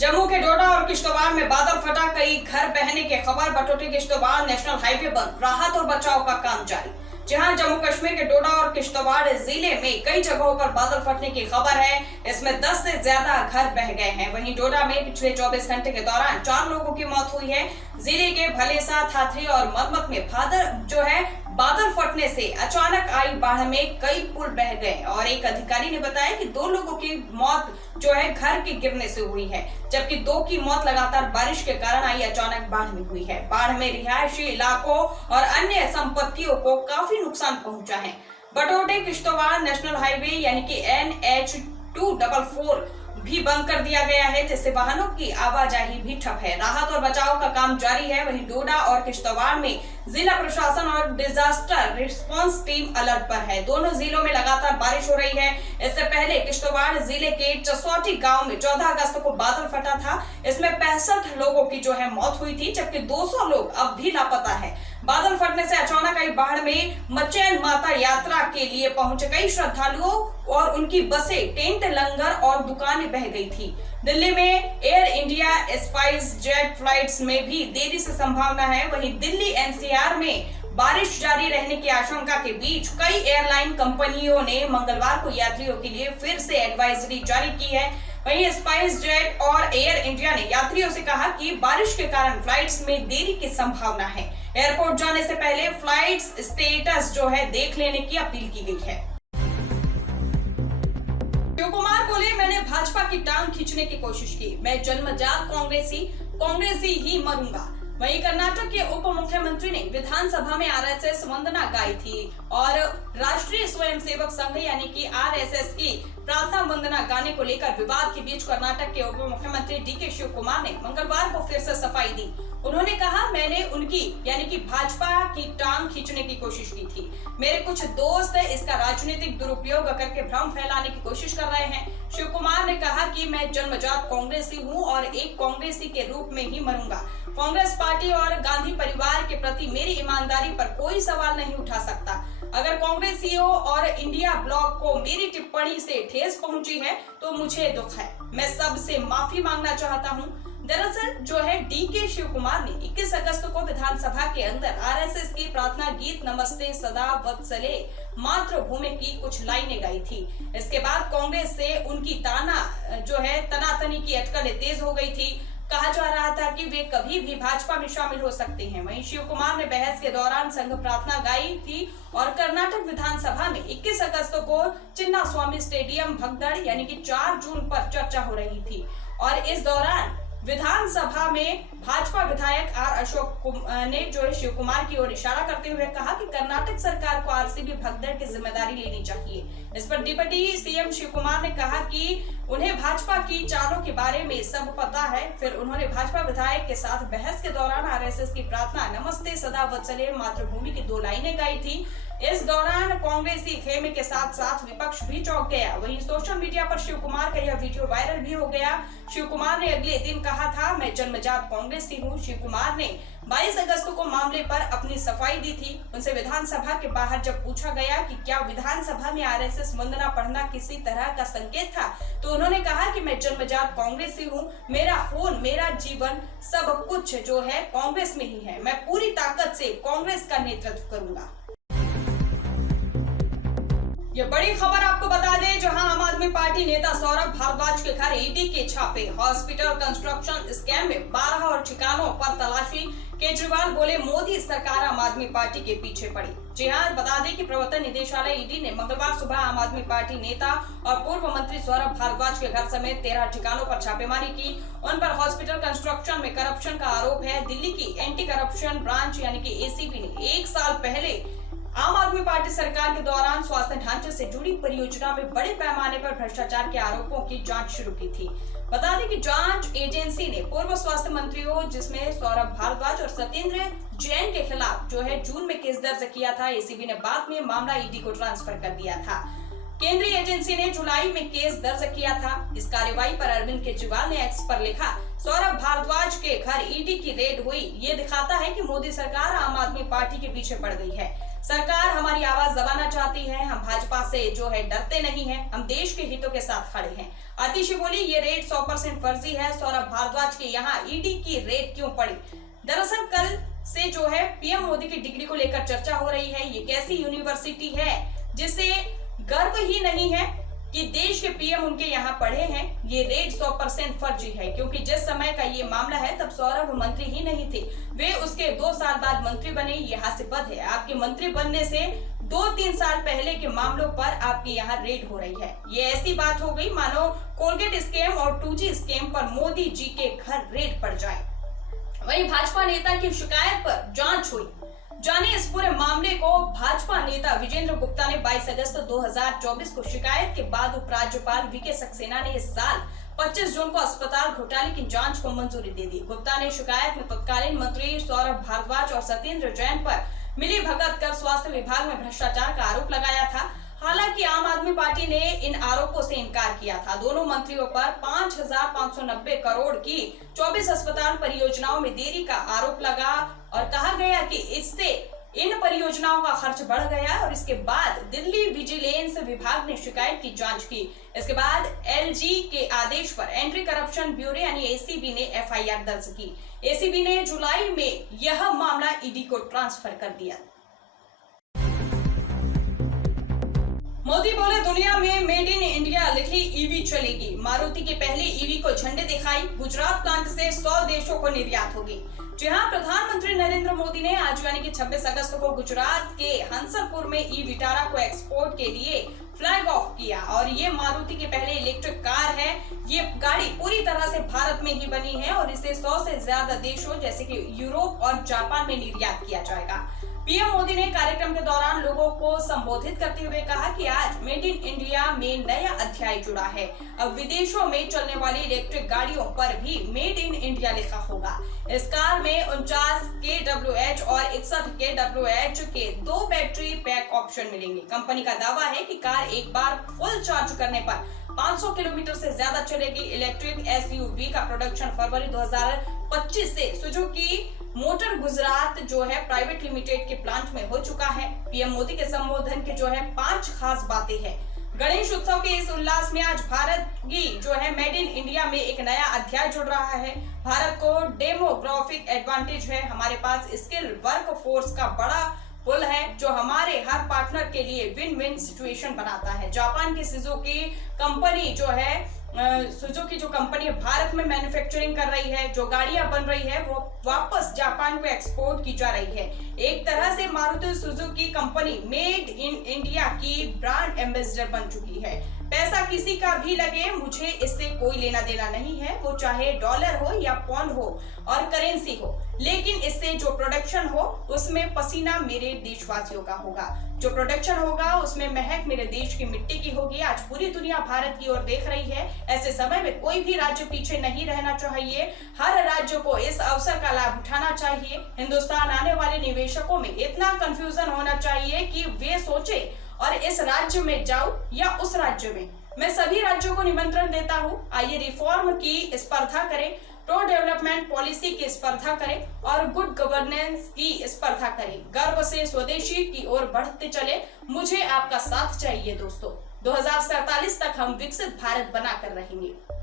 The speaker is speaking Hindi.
जम्मू के डोडा और किश्तवाड़ में बादल फटा, कई घर बहने की खबर। बटोटी किश्तवाड़ नेशनल हाईवे पर राहत और बचाव का काम जारी। जहां जम्मू कश्मीर के डोडा और किश्तवाड़ जिले में कई जगहों पर बादल फटने की खबर है। इसमें 10 से ज्यादा घर बह गए हैं। वहीं डोडा में पिछले 24 घंटे के दौरान 4 लोगों की मौत हुई है। जिले के भलेसा, थाथरी और मरमत में बादल फटने से अचानक आई बाढ़ में कई पुल बह गए और एक अधिकारी ने बताया कि 2 लोगों की मौत घर के गिरने से हुई है, जबकि 2 की मौत लगातार बारिश के कारण आई अचानक बाढ़ में हुई है। बाढ़ में रिहायशी इलाकों और अन्य संपत्तियों को काफी नुकसान पहुंचा है। बटोटे किश्तवाड़ नेशनल हाईवे यानी कि NH 244 भी बंद कर दिया गया है, जिससे वाहनों की आवाजाही भी ठप है। राहत और बचाव का काम जारी है। वहीं डोडा और किश्तवाड़ में जिला प्रशासन और डिजास्टर रिस्पांस टीम अलर्ट पर है। दोनों जिलों में लगातार बारिश हो रही है। इससे पहले किश्तवाड़ जिले के चसौटी गांव में 14 अगस्त को बादल फटा था। इसमें 65 लोगों की मौत हुई थी, जबकि 200 लोग अब भी लापता है। बादल फटने से अचानक आई बाढ़ में मचैन माता यात्रा के लिए पहुंचे कई श्रद्धालुओं और उनकी बसें, टेंट, लंगर और दुकानें बह गई थी। दिल्ली में air India spice jet flights में भी देरी से संभावना है। वहीं दिल्ली NCR में बारिश जारी रहने की आशंका के बीच कई एयरलाइन कंपनियों ने मंगलवार को यात्रियों के लिए फिर से एडवाइजरी जारी की है। वहीं स्पाइस जेट और एयर इंडिया ने यात्रियों से कहा कि बारिश के कारण फ्लाइट्स में देरी की संभावना है। एयरपोर्ट जाने से पहले फ्लाइट स्टेटस देख लेने की अपील की गई है। शिव कुमार बोले, मैंने भाजपा की टांग खींचने की कोशिश की। मैं जन्मजात कांग्रेसी ही मरूंगा। वहीं कर्नाटक के उप मुख्यमंत्री ने विधानसभा में RSS वंदना गाई थी और राष्ट्रीय स्वयंसेवक संघ यानी कि RSS की प्रार्थना वंदना गाने को लेकर विवाद के बीच कर्नाटक के उप मुख्यमंत्री DK शिव कुमार ने मंगलवार को फिर से सफाई दी। उन्होंने कहा, मैंने उनकी यानी कि भाजपा की टांग खींचने की कोशिश की थी। मेरे कुछ दोस्त इसका राजनीतिक दुरुपयोग करके भ्रम फैलाने की कोशिश कर रहे हैं। शिव कुमार ने कहा कि मैं जन्मजात कांग्रेसी हूं और एक कांग्रेसी के रूप में ही मरूंगा। कांग्रेस पार्टी और गांधी परिवार के प्रति मेरी ईमानदारी पर कोई सवाल नहीं उठा सकता। अगर कांग्रेसियों और इंडिया ब्लॉक को मेरी टिप्पणी से ठेस पहुंची है तो मुझे दुख है। मैं सबसे माफी मांगना चाहता हूं। दरअसल DK शिव कुमार ने 21 अगस्त को विधानसभा के अंदर RSS की प्रार्थना गीत नमस्ते सदा वत्सले मातृभूमि की कुछ लाइनें गाई थी। इसके बाद कांग्रेस से उनकी तनातनी की अटकलें तेज हो गई थी। कहा जा रहा था कि वे कभी भी भाजपा में शामिल हो सकते हैं। वहीं शिव कुमार ने बहस के दौरान संघ प्रार्थना गाई थी और कर्नाटक विधानसभा में 21 अगस्त को चिन्ना स्वामी स्टेडियम भगदड़ यानी कि 4 जून पर चर्चा हो रही थी और इस दौरान विधानसभा में भाजपा विधायक अशोक ने शिव कुमार की ओर इशारा करते हुए कहा कि कर्नाटक सरकार को RCB भगदड़ की जिम्मेदारी लेनी चाहिए। इस पर डिप्टी CM शिव कुमार ने कहा कि उन्हें भाजपा की चालों के बारे में सब पता है। फिर उन्होंने भाजपा विधायक के साथ बहस के दौरान RSS की प्रार्थना नमस्ते सदा वत्सले मातृभूमि की 2 लाइनें गाई थी। इस दौरान कांग्रेसी खेमे के साथ साथ विपक्ष भी चौंक गया। वहीं सोशल मीडिया पर शिव कुमार का यह वीडियो वायरल भी हो गया। शिव कुमार ने अगले दिन कहा था, मैं जन्मजात कांग्रेसी हूँ। शिव कुमार ने 22 अगस्त को मामले पर अपनी सफाई दी थी। उनसे विधानसभा के बाहर जब पूछा गया कि क्या विधानसभा में RSS वंदना पढ़ना किसी तरह का संकेत था, तो उन्होंने कहा कि मैं जन्मजात कांग्रेसी हूँ। मेरा खून, मेरा जीवन, सब कुछ कांग्रेस में ही है। मैं पूरी ताकत से कांग्रेस का नेतृत्व करूंगा। ये बड़ी खबर आपको बता दें, जहां आम आदमी पार्टी नेता सौरभ भारद्वाज के घर ED के छापे। हॉस्पिटल कंस्ट्रक्शन स्कैम में 12 और ठिकानों पर तलाशी। केजरीवाल बोले, मोदी सरकार आम आदमी पार्टी के पीछे पड़ी। जी हां, बता दें कि प्रवर्तन निदेशालय ED ने मंगलवार सुबह आम आदमी पार्टी नेता और पूर्व मंत्री सौरभ भारद्वाज के घर समेत 13 ठिकानों पर छापेमारी की। उन पर हॉस्पिटल कंस्ट्रक्शन में करप्शन का आरोप है। दिल्ली की एंटी करप्शन ब्रांच यानी कि ACB ने 1 साल पहले आम आदमी पार्टी सरकार के दौरान स्वास्थ्य ढांचे से जुड़ी परियोजना में बड़े पैमाने पर भ्रष्टाचार के आरोपों की जांच शुरू की थी। बता दें कि जांच एजेंसी ने पूर्व स्वास्थ्य मंत्रियों जिसमें सौरभ भारद्वाज और सत्येंद्र जैन के खिलाफ जून में केस दर्ज किया था। ACB ने बाद में मामला ED को ट्रांसफर कर दिया था। केंद्रीय एजेंसी ने जुलाई में केस दर्ज किया था। इस कार्रवाई पर अरविंद केजरीवाल ने एक्स पर लिखा, सौरभ भारद्वाज के घर ईडी की रेड हुई। ये दिखाता है कि मोदी सरकार आम आदमी पार्टी के पीछे पड़ गई है। सरकार हमारी आवाज दबाना चाहती है। हम भाजपा से डरते नहीं हैं। हम देश के हितों के साथ खड़े हैं। आतिशी बोली, ये रेड 100% फर्जी है। सौरभ भारद्वाज के यहाँ ईडी की रेड क्यों पड़ी? दरअसल कल से पीएम मोदी की डिग्री को लेकर चर्चा हो रही है। ये कैसी यूनिवर्सिटी है जिसे गर्व ही नहीं है कि देश के पीएम उनके यहाँ पढ़े हैं? ये रेड 100% फर्जी है, क्योंकि जिस समय का ये मामला है तब सौरभ मंत्री ही नहीं थे। वे उसके 2 साल बाद मंत्री बने। ये हास्यास्पद है। आपके मंत्री बनने से 2-3 साल पहले के मामलों पर आपके यहाँ रेड हो रही है। ये ऐसी बात हो गई मानो कोलगेट स्कैम और 2G स्कैम पर मोदी जी के घर रेड पड़ जाए। वहीं भाजपा नेता की शिकायत पर जांच हुई। जाने इस पूरे मामले को। भाजपा नेता विजेंद्र गुप्ता ने 22 अगस्त 2024 को शिकायत के बाद उपराज्यपाल वीके सक्सेना ने इस साल 25 जून को अस्पताल घोटाले की जांच को मंजूरी दे दी। गुप्ता ने शिकायत में तत्कालीन मंत्री सौरभ भारद्वाज और सत्येंद्र जैन पर मिली भगत कर स्वास्थ्य विभाग में भ्रष्टाचार का आरोप लगाया था। हालांकि आम आदमी पार्टी ने इन आरोपों से इनकार किया था। दोनों मंत्रियों पर 5,590 करोड़ की 24 अस्पताल परियोजनाओं में देरी का आरोप लगा और कहा गया कि इससे इन परियोजनाओं का खर्च बढ़ गया और इसके बाद दिल्ली विजिलेंस विभाग ने शिकायत की जांच की। इसके बाद एलजी के आदेश पर एंटी करप्शन ब्यूरो यानी एसीबी ने एफआईआर दर्ज की। एसीबी ने जुलाई में यह मामला ईडी को ट्रांसफर कर दिया। मोदी बोले, दुनिया में मेड इन इंडिया लिखी ईवी चलेगी। मारुति की पहली ईवी को झंडे दिखाई। गुजरात प्लांट से 100 देशों को निर्यात होगी। जी हां, प्रधानमंत्री नरेंद्र मोदी ने आज यानी कि 26 अगस्त को गुजरात के हंसलपुर में ई विटारा को एक्सपोर्ट के लिए फ्लैग ऑफ किया और ये मारुति की पहली इलेक्ट्रिक कार है। ये गाड़ी पूरी तरह से भारत में ही बनी है और इसे 100 से ज्यादा देशों जैसे कि यूरोप और जापान में निर्यात किया जाएगा। पीएम मोदी ने कार्यक्रम के दौरान लोगों को संबोधित करते हुए कहा कि आज मेड इन इंडिया में नया अध्याय जुड़ा है। अब विदेशों में चलने वाली इलेक्ट्रिक गाड़ियों पर भी मेड इन इंडिया लिखा होगा। इस कार में 49 kWh और 61 kWh के 2 बैटरी पैक ऑप्शन मिलेंगे। कंपनी का दावा है कि कार एक बार फुल चार्ज करने पर 500 किलोमीटर से ज्यादा चलेगी। इलेक्ट्रिक एसयूवी का प्रोडक्शन फरवरी 2025 से Suzuki motor Gujarat private limited के प्लांट में हो चुका है। पीएम मोदी के संबोधन के 5 खास बातें हैं। गणेश उत्सव के इस उल्लास में आज भारत की मेड इन इंडिया में एक नया अध्याय जुड़ रहा है। भारत को डेमोग्राफिक एडवांटेज है। हमारे पास स्किल वर्क फोर्स का बड़ा पुल है जो हमारे हर पार्टनर के लिए विन विन सिचुएशन बनाता है। जापान की सुजुकी कंपनी सुजुकी जो कंपनी भारत में मैन्युफैक्चरिंग कर रही है, जो गाड़ियां बन रही है वो वापस जापान को एक्सपोर्ट की जा रही है। एक तरह से Maruti Suzuki company made in India की ब्रांड एम्बेसडर बन चुकी है। पैसा किसी का भी लगे, मुझे इससे कोई लेना देना नहीं है, वो चाहे डॉलर हो या पौंड हो और करेंसी हो, लेकिन इससे जो प्रोडक्शन हो उसमें पसीना मेरे देशवासियों का होगा। जो प्रोडक्शन होगा उसमें महक मेरे देश की मिट्टी की होगी। आज पूरी दुनिया भारत की ओर देख रही है। ऐसे समय में कोई भी राज्य पीछे नहीं रहना चाहिए। हर राज्य को इस अवसर का लाभ उठाना चाहिए। हिंदुस्तान आने वाले निवेशकों में इतना कंफ्यूजन होना चाहिए कि वे सोचे और इस राज्य में जाऊं या उस राज्य में। मैं सभी राज्यों को निमंत्रण देता हूं, आइए रिफॉर्म की स्पर्धा करें, प्रो डेवलपमेंट पॉलिसी की स्पर्धा करें और गुड गवर्नेंस की स्पर्धा करें। गर्व से स्वदेशी की ओर बढ़ते चले। मुझे आपका साथ चाहिए दोस्तों। 2047 तक हम विकसित भारत बनाकर रहेंगे।